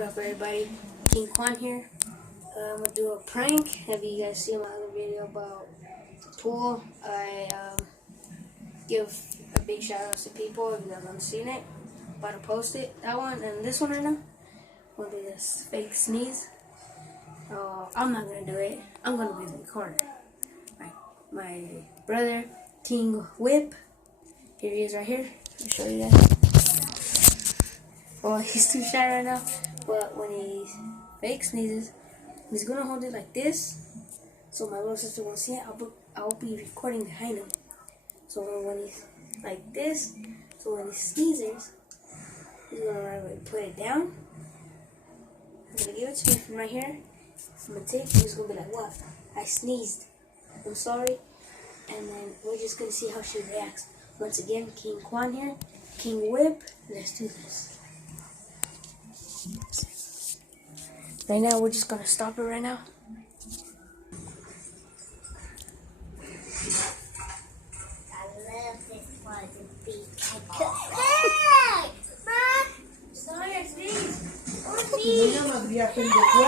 What up, everybody? King Quan here. I'm gonna do a prank. Have you guys seen my other video about the pool? I give a big shout out to people if you guys haven't seen it. About to post it. That one and this one right now. I'm gonna do this fake sneeze. I'm not gonna do it. I'm gonna be in the corner. My brother, King Whip. Here he is right here. Let me show you guys. Well, he's too shy right now, but when he fake sneezes, he's gonna hold it like this, so my little sister won't see it. I'll be recording behind him. So when he's like this, so when he sneezes, he's gonna right away put it down. I'm gonna give it to me from right here. I'm gonna take it. He's gonna be like, "What? I sneezed. I'm sorry." And then we're just gonna see how she reacts. Once again, King Quan here, King Whip. Let's do this. Right now, we're just gonna stop it right now. I love this part of the beach. Hey! Mom! Sorry, please.